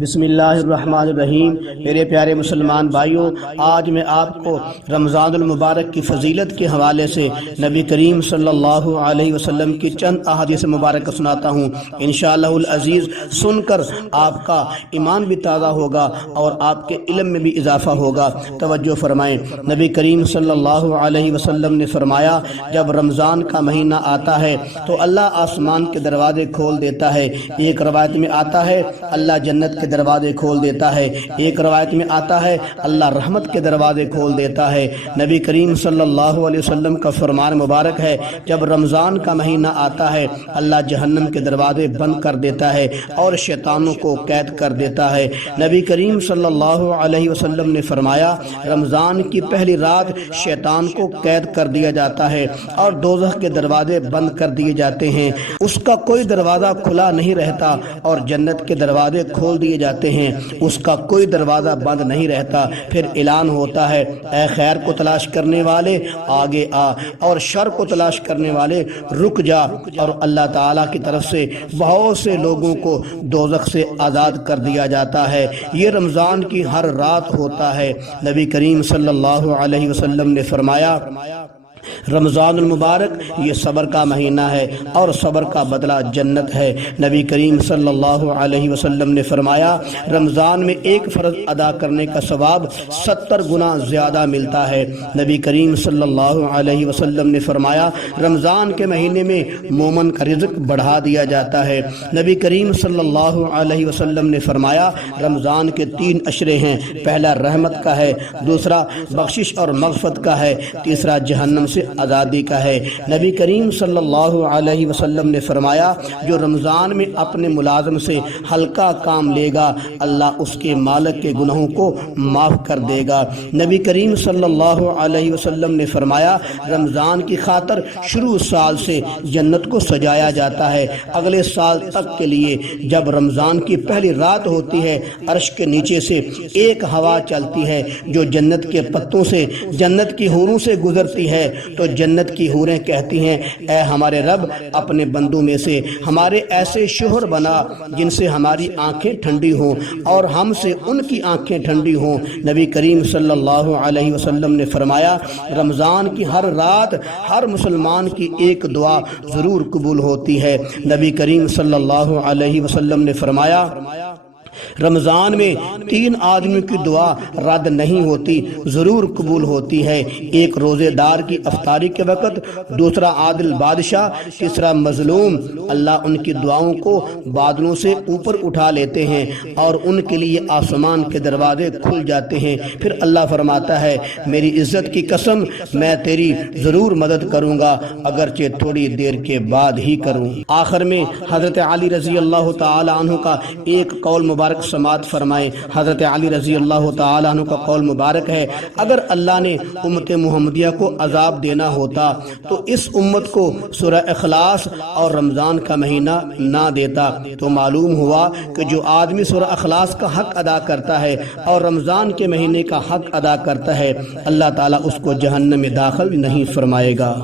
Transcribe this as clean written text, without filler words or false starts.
بسم اللہ الرحمن الرحیم۔ میرے پیارے مسلمان بھائیوں، آج میں آپ کو رمضان المبارک کی فضیلت کے حوالے سے نبی کریم صلی اللہ علیہ وسلم کی چند احادیث مبارک سناتا ہوں۔ انشاءاللہ العزیز سن کر آپ کا ایمان بھی تازہ ہوگا اور آپ کے علم میں بھی اضافہ ہوگا۔ توجہ فرمائیں، نبی کریم صلی اللہ علیہ وسلم نے فرمایا، جب رمضان کا مہینہ آتا ہے تو اللہ آسمان کے دروازے کھول دیتا ہے۔ ایک روایت میں آتا ہے اللہ جنت کے دروازے کھول دیتا ہے، ایک روایت میں آتا ہے اللہ رحمت کے دروازے کھول دیتا ہے۔ نبی کریم صلی اللہ علیہ وسلم کا فرمان مبارک ہے، جب رمضان کا مہینہ آتا ہے اللہ جہنم کے دروازے بند کر دیتا ہے اور شیطانوں کو قید کر دیتا ہے۔ نبی کریم صلی اللہ علیہ وسلم نے فرمایا، رمضان کی پہلی رات شیطان کو قید کر دیا جاتا ہے اور دوزخ کے دروازے بند کر دیے جاتے ہیں، اس کا کوئی دروازہ کھلا نہیں رہتا، اور جنت کے دروازے کھول دیے جاتے ہیں، اس کا کوئی دروازہ بند نہیں رہتا۔ پھر اعلان ہوتا ہے، اے خیر کو تلاش کرنے والے آگے آ، اور شر کو تلاش کرنے والے رک جا، اور اللہ تعالیٰ کی طرف سے بہت سے لوگوں کو دوزخ سے آزاد کر دیا جاتا ہے۔ یہ رمضان کی ہر رات ہوتا ہے۔ نبی کریم صلی اللہ علیہ وسلم نے فرمایا، رمضان المبارک یہ صبر کا مہینہ ہے اور صبر کا بدلہ جنت ہے۔ نبی کریم صلی اللہ علیہ وسلم نے فرمایا، رمضان میں ایک فرض ادا کرنے کا ثواب 70 گنا زیادہ ملتا ہے۔ نبی کریم صلی اللہ علیہ وسلم نے فرمایا، رمضان کے مہینے میں مومن کا رزق بڑھا دیا جاتا ہے۔ نبی کریم صلی اللہ علیہ وسلم نے فرمایا، رمضان کے 3 عشرے ہیں، پہلا رحمت کا ہے، دوسرا بخشش اور مغفرت کا ہے، تیسرا جہنم سے آزادی کا ہے۔ نبی کریم صلی اللہ علیہ وسلم نے فرمایا، جو رمضان میں اپنے ملازم سے ہلکا کام لے گا اللہ اس کے مالک کے گناہوں کو معاف کر دے گا۔ نبی کریم صلی اللہ علیہ وسلم نے فرمایا، رمضان کی خاطر شروع سال سے جنت کو سجایا جاتا ہے اگلے سال تک کے لیے۔ جب رمضان کی پہلی رات ہوتی ہے عرش کے نیچے سے ایک ہوا چلتی ہے جو جنت کے پتوں سے جنت کی حوروں سے گزرتی ہے، تو جنت کی حوریں کہتی ہیں، اے ہمارے رب، اپنے بندوں میں سے ہمارے ایسے شوہر بنا جن سے ہماری آنکھیں ٹھنڈی ہوں اور ہم سے ان کی آنکھیں ٹھنڈی ہوں۔ نبی کریم صلی اللہ علیہ وسلم نے فرمایا، رمضان کی ہر رات ہر مسلمان کی ایک دعا ضرور قبول ہوتی ہے۔ نبی کریم صلی اللہ علیہ وسلم نے فرمایا، رمضان میں 3 آدمیوں کی دعا رد نہیں ہوتی، ضرور قبول ہوتی ہے۔ ایک روزے دار کی افطاری کے وقت، دوسرا عادل بادشاہ، تیسرا مظلوم۔ اللہ ان کی دعاؤں کو بادلوں سے اوپر اٹھا لیتے ہیں اور ان کے لیے آسمان کے دروازے کھل جاتے ہیں۔ پھر اللہ فرماتا ہے، میری عزت کی قسم، میں تیری ضرور مدد کروں گا، اگرچہ تھوڑی دیر کے بعد ہی کروں۔ آخر میں حضرت علی رضی اللہ تعالی عنہ کا ایک قول مبارک سماعت فرمائیں۔ حضرت علی رضی اللہ تعالیٰ عنہ کا قول مبارک ہے، اگر اللہ نے امت محمدیہ کو عذاب دینا ہوتا تو اس امت کو سورہ اخلاص اور رمضان کا مہینہ نہ دیتا۔ تو معلوم ہوا کہ جو آدمی سورہ اخلاص کا حق ادا کرتا ہے اور رمضان کے مہینے کا حق ادا کرتا ہے، اللہ تعالیٰ اس کو جہنم میں داخل نہیں فرمائے گا۔